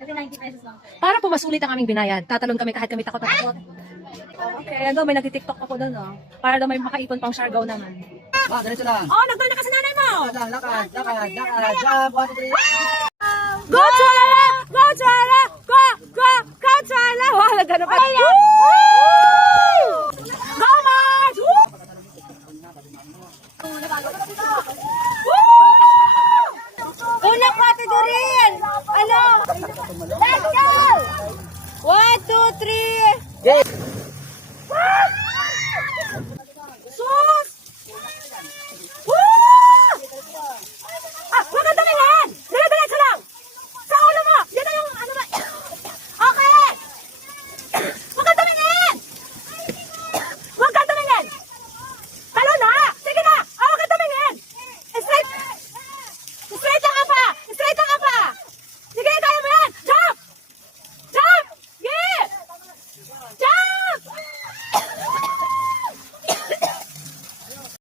Kasi 90 pesos lang. Para po masulit ang aming binayad. Tatalon kami kahit kami takot na takot. Okay, ano, may nag-tiktok ako doon, oh. Para daw may makaipon pang Siargao naman. Diretso lang. Oh, nagdala ka sa nanay mo! Lakad lang, lakad. Jump, 1, 2, 3.